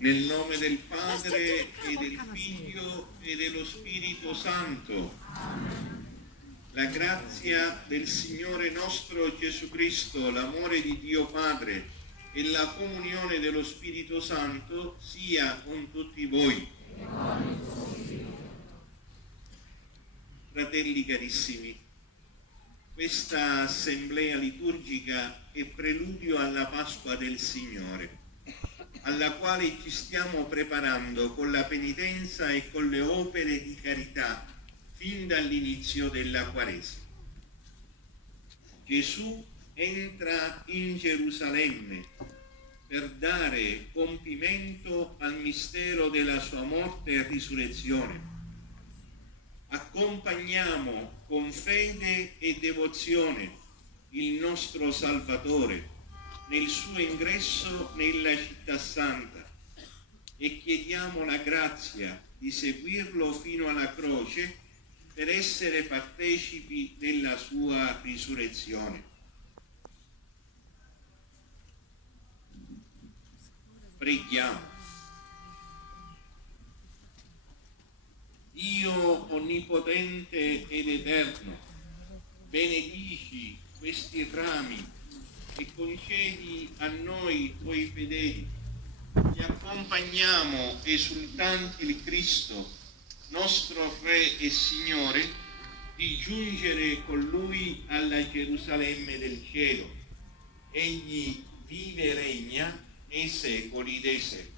Nel nome del Padre e del Figlio e dello Spirito Santo. La grazia del Signore nostro Gesù Cristo, l'amore di Dio Padre e la comunione dello Spirito Santo sia con tutti voi. Fratelli carissimi, questa assemblea liturgica è preludio alla Pasqua del Signore, alla quale ci stiamo preparando con la penitenza e con le opere di carità fin dall'inizio della Quaresima. Gesù entra in Gerusalemme per dare compimento al mistero della sua morte e risurrezione. Accompagniamo con fede e devozione il nostro Salvatore nel suo ingresso nella città santa e chiediamo la grazia di seguirlo fino alla croce per essere partecipi della sua risurrezione. Preghiamo. Dio onnipotente ed eterno, benedici questi rami e concedi a noi, tuoi fedeli, che accompagniamo esultanti il Cristo, nostro Re e Signore, di giungere con Lui alla Gerusalemme del cielo. Egli vive e regna nei secoli dei secoli.